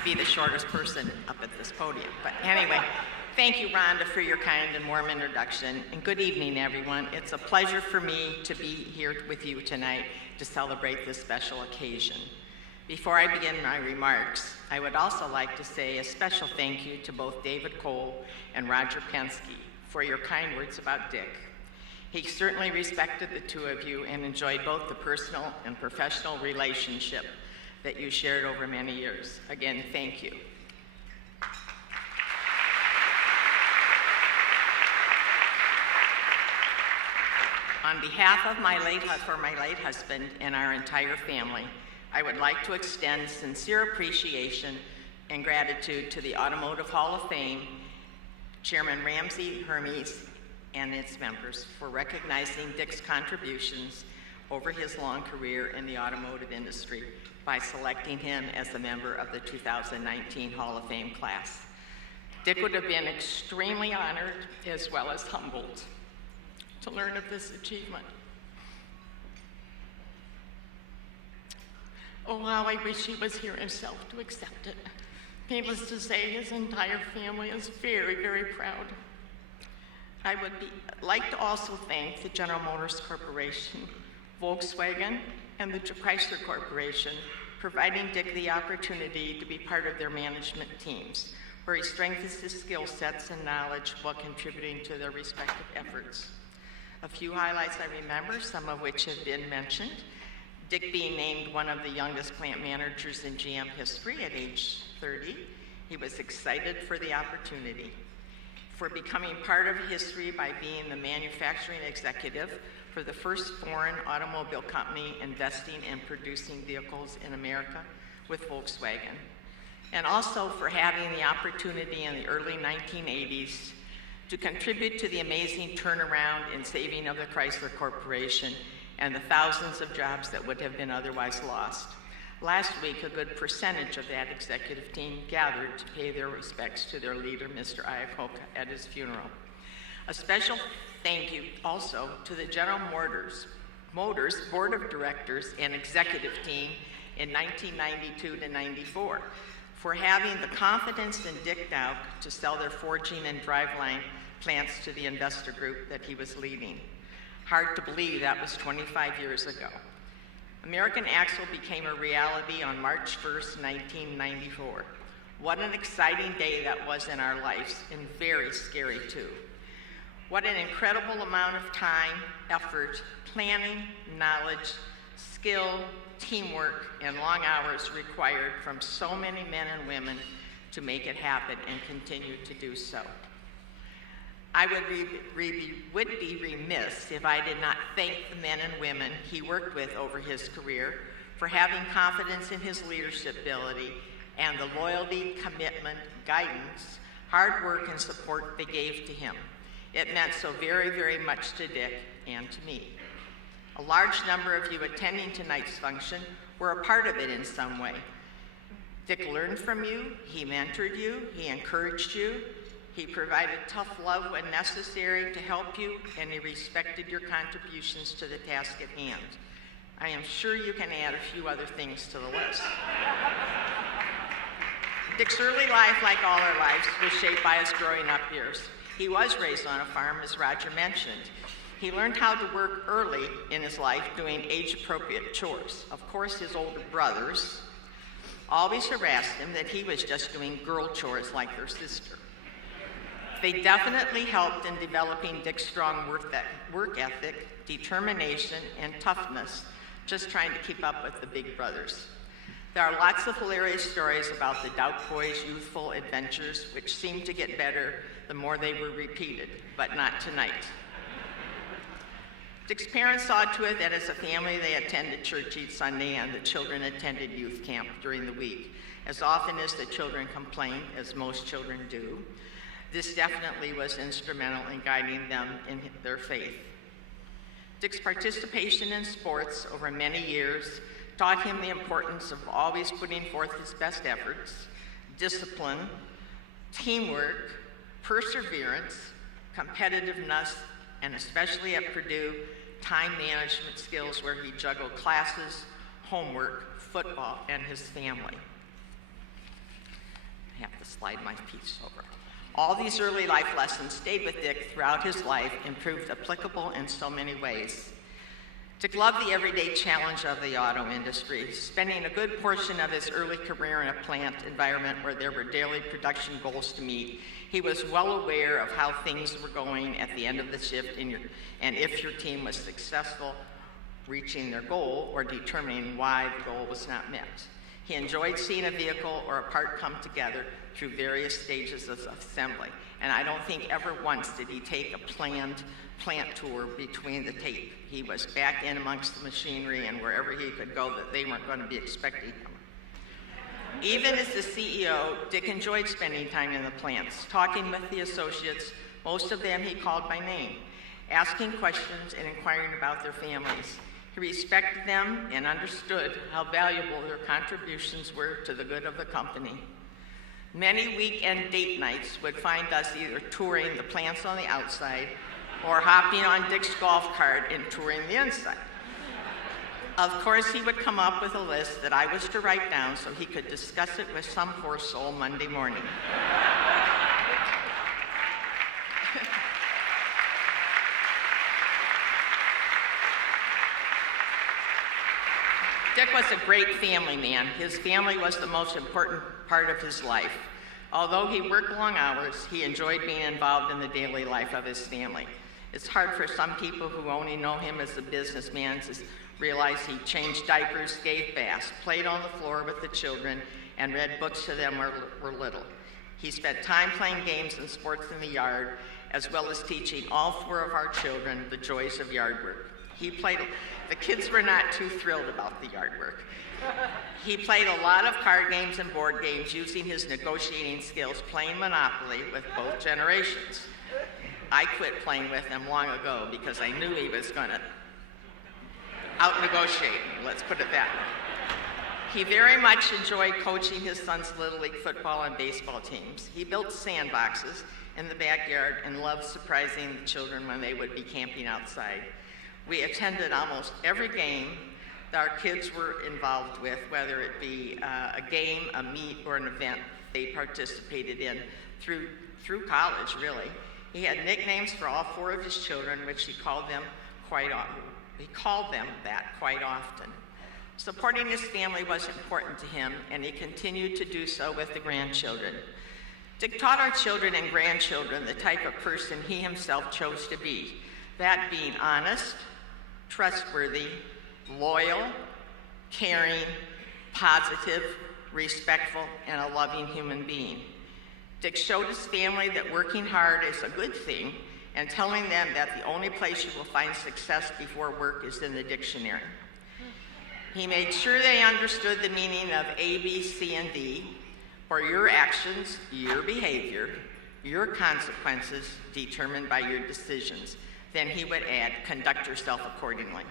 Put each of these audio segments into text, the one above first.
to be the shortest person up at this podium. But anyway, thank you, Rhonda, for your kind and warm introduction. And good evening, everyone. It's a pleasure for me to be here with you tonight to celebrate this special occasion. Before I begin my remarks, I would also like to say a special thank you to both David Cole and Roger Penske for your kind words about Dick. He certainly respected the two of you and enjoyed both the personal and professional relationship that you shared over many years. Again, thank you. On behalf of my late husband and our entire family, I would like to extend sincere appreciation and gratitude to the Automotive Hall of Fame, Chairman Ramsey Hermes, and its members for recognizing Dick's contributions over his long career in the automotive industry by selecting him as a member of the 2019 Hall of Fame class. Dick would have been extremely honored as well as humbled to learn of this achievement. Oh, how I wish he was here himself to accept it. Needless to say, his entire family is very, very proud. I would like to also thank the General Motors Corporation, Volkswagen, and the Chrysler Corporation, providing Dick the opportunity to be part of their management teams, where he strengthens his skill sets and knowledge while contributing to their respective efforts. A few highlights I remember, some of which have been mentioned. Dick being named one of the youngest plant managers in GM history at age 30. He was excited for the opportunity. For becoming part of history by being the manufacturing executive for the first foreign automobile company investing and producing vehicles in America with Volkswagen. And also for having the opportunity in the early 1980s to contribute to the amazing turnaround and saving of the Chrysler Corporation and the thousands of jobs that would have been otherwise lost. Last week, a good percentage of that executive team gathered to pay their respects to their leader, Mr. Iacocca, at his funeral. A special thank you also to the General Motors Board of Directors and Executive Team in 1992 to 94 for having the confidence in Dick Dauch to sell their forging and driveline plants to the investor group that he was leading. Hard to believe that was 25 years ago. American Axle became a reality on March 1st, 1994. What an exciting day that was in our lives, and very scary too. What an incredible amount of time, effort, planning, knowledge, skill, teamwork, and long hours required from so many men and women to make it happen and continue to do so. I would be remiss if I did not thank the men and women he worked with over his career for having confidence in his leadership ability and the loyalty, commitment, guidance, hard work, and support they gave to him. It meant so very, very much to Dick and to me. A large number of you attending tonight's function were a part of it in some way. Dick learned from you, he mentored you, he encouraged you, he provided tough love when necessary to help you, and he respected your contributions to the task at hand. I am sure you can add a few other things to the list. Dick's early life, like all our lives, was shaped by his growing up years. He was raised on a farm, as Roger mentioned. He learned how to work early in his life doing age-appropriate chores. Of course, his older brothers always harassed him that he was just doing girl chores like their sister. They definitely helped in developing Dick's strong work ethic, determination, and toughness, just trying to keep up with the big brothers. There are lots of hilarious stories about the Dauch boys' youthful adventures, which seemed to get better the more they were repeated, but not tonight. Dick's parents saw to it that as a family they attended church each Sunday and the children attended youth camp during the week. As often as the children complained, as most children do, this definitely was instrumental in guiding them in their faith. Dick's participation in sports over many years taught him the importance of always putting forth his best efforts, discipline, teamwork, perseverance, competitiveness, and especially at Purdue, time management skills where he juggled classes, homework, football, and his family. have to slide my piece over. All these early life lessons stayed with Dick throughout his life and proved applicable in so many ways. Dick loved the everyday challenge of the auto industry, spending a good portion of his early career in a plant environment where there were daily production goals to meet. He was well aware of how things were going at the end of the shift and if your team was successful reaching their goal or determining why the goal was not met. He enjoyed seeing a vehicle or a part come together through various stages of assembly. And I don't think ever once did he take a planned plant tour between the tape. He was back in amongst the machinery and wherever he could go that they weren't going to be expecting him. Even as the CEO, Dick enjoyed spending time in the plants, talking with the associates, most of them he called by name, asking questions and inquiring about their families. He respected them and understood how valuable their contributions were to the good of the company. Many weekend date nights would find us either touring the plants on the outside or hopping on Dick's golf cart and touring the inside. Of course, he would come up with a list that I was to write down so he could discuss it with some poor soul Monday morning. Dick was a great family man. His family was the most important part of his life. Although he worked long hours, he enjoyed being involved in the daily life of his family. It's hard for some people who only know him as a businessman to realize he changed diapers, gave baths, played on the floor with the children, and read books to them when were little. He spent time playing games and sports in the yard, as well as teaching all 4 of our children the joys of yard work. The kids were not too thrilled about the yard work. He played a lot of card games and board games using his negotiating skills, playing Monopoly with both generations. I quit playing with him long ago because I knew he was going to out-negotiate me, let's put it that way. He very much enjoyed coaching his son's Little League football and baseball teams. He built sandboxes in the backyard and loved surprising the children when they would be camping outside. We attended almost every game that our kids were involved with, whether it be a game, a meet, or an event they participated in through college, really. He had nicknames for all 4 of his children, which he called them that quite often. Supporting his family was important to him, and he continued to do so with the grandchildren. Dick taught our children and grandchildren the type of person he himself chose to be, that being honest, trustworthy, loyal, caring, positive, respectful, and a loving human being. Dick showed his family that working hard is a good thing and telling them that the only place you will find success before work is in the dictionary. He made sure they understood the meaning of A, B, C, and D, or your actions, your behavior, your consequences determined by your decisions. Then he would add, conduct yourself accordingly.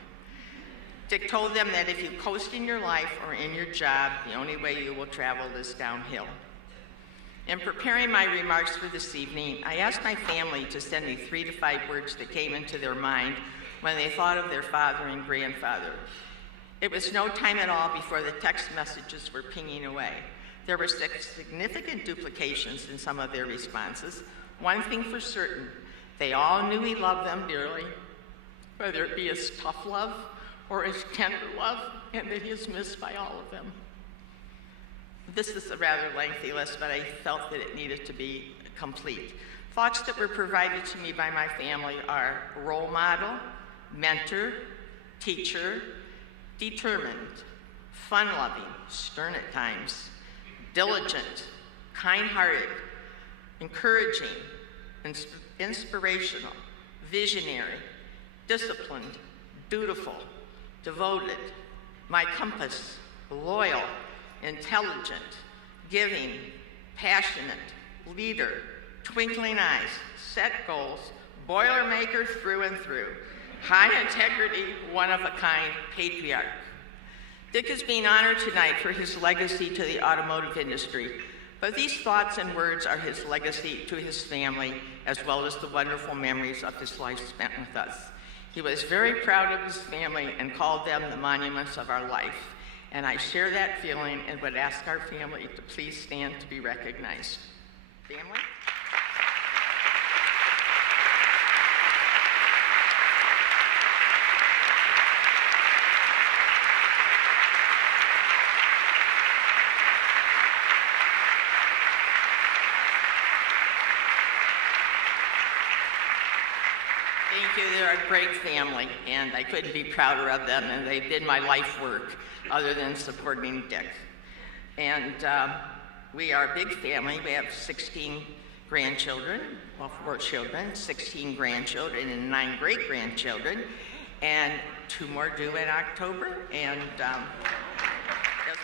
Dick told them that if you coast in your life or in your job, the only way you will travel is downhill. In preparing my remarks for this evening, I asked my family to send me 3 to 5 words that came into their mind when they thought of their father and grandfather. It was no time at all before the text messages were pinging away. There were significant duplications in some of their responses. One thing for certain, they all knew he loved them dearly, whether it be his tough love or his tender love, and that he is missed by all of them. This is a rather lengthy list, but I felt that it needed to be complete. Thoughts that were provided to me by my family are role model, mentor, teacher, determined, fun-loving, stern at times, diligent, kind-hearted, encouraging, inspirational, visionary, disciplined, dutiful, devoted, my compass, loyal, intelligent, giving, passionate, leader, twinkling eyes, set goals, Boilermaker through and through, high integrity, one-of-a-kind patriarch. Dick is being honored tonight for his legacy to the automotive industry, but these thoughts and words are his legacy to his family, as well as the wonderful memories of his life spent with us. He was very proud of his family and called them the monuments of our life. And I share that feeling and would ask our family to please stand to be recognized. Family? Thank you. They're a great family, and I couldn't be prouder of them, and they did my life work other than supporting Dick. And we are a big family. We have 16 grandchildren, well, 4 children, 16 grandchildren, and 9 great-grandchildren, and 2 more due in October. And as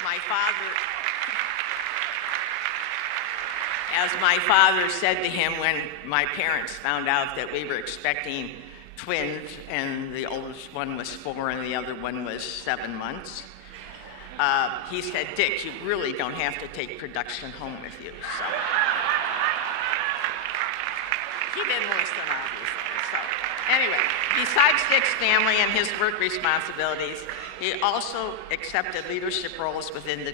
my father said to him when my parents found out that we were expecting twins, and the oldest one was 4 and the other one was 7 months, he said, "Dick, you really don't have to take production home with you." So he didn't listen, obviously. So anyway, besides Dick's family and his work responsibilities, he also accepted leadership roles within the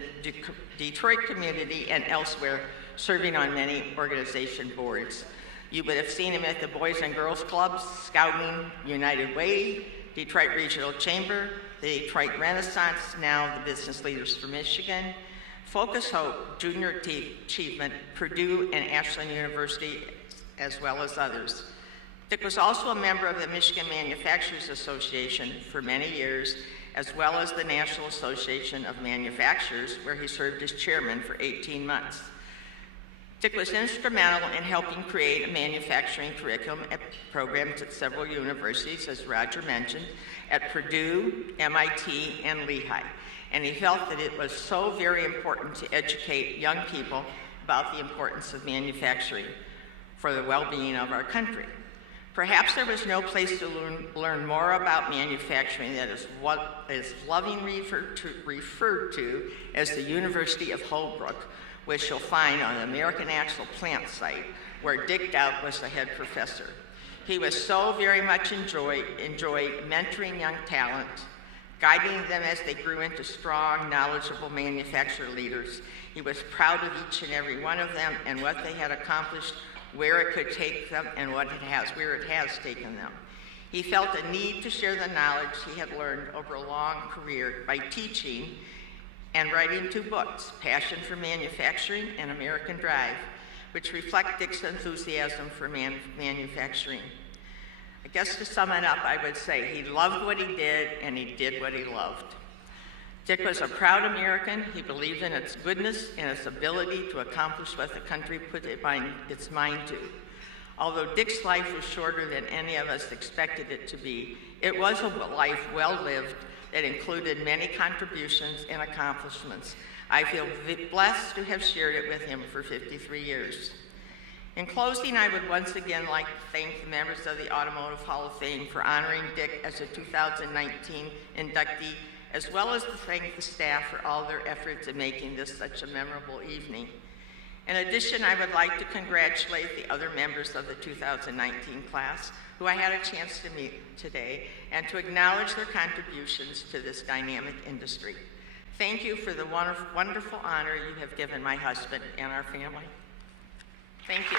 Detroit community and elsewhere, serving on many organization boards. You would have seen him at the Boys and Girls Clubs, Scouting, United Way, Detroit Regional Chamber, the Detroit Renaissance, now the Business Leaders for Michigan, Focus Hope, Junior Achievement, Purdue and Ashland University, as well as others. Dick was also a member of the Michigan Manufacturers Association for many years, as well as the National Association of Manufacturers, where he served as chairman for 18 months. Dick was instrumental in helping create a manufacturing curriculum at programs at several universities, as Roger mentioned, at Purdue, MIT, and Lehigh. And he felt that it was so very important to educate young people about the importance of manufacturing for the well-being of our country. Perhaps there was no place to learn more about manufacturing that is what is lovingly referred to as the University of Holbrook, which you'll find on the American Axle plant site, where Dick Dauch was the head professor. He was so very much enjoyed mentoring young talent, guiding them as they grew into strong, knowledgeable manufacturer leaders. He was proud of each and every one of them and what they had accomplished, where it could take them, and where it has taken them. He felt a need to share the knowledge he had learned over a long career by teaching and writing 2 books, Passion for Manufacturing and American Drive, which reflect Dick's enthusiasm for manufacturing. I guess to sum it up, I would say he loved what he did, and he did what he loved. Dick was a proud American. He believed in its goodness and its ability to accomplish what the country put its mind to. Although Dick's life was shorter than any of us expected it to be, it was a life well lived that included many contributions and accomplishments. I feel blessed to have shared it with him for 53 years. In closing, I would once again like to thank the members of the Automotive Hall of Fame for honoring Dick as a 2019 inductee, as well as to thank the staff for all their efforts in making this such a memorable evening. In addition, I would like to congratulate the other members of the 2019 class who I had a chance to meet today, and to acknowledge their contributions to this dynamic industry. Thank you for the wonderful honor you have given my husband and our family. Thank you.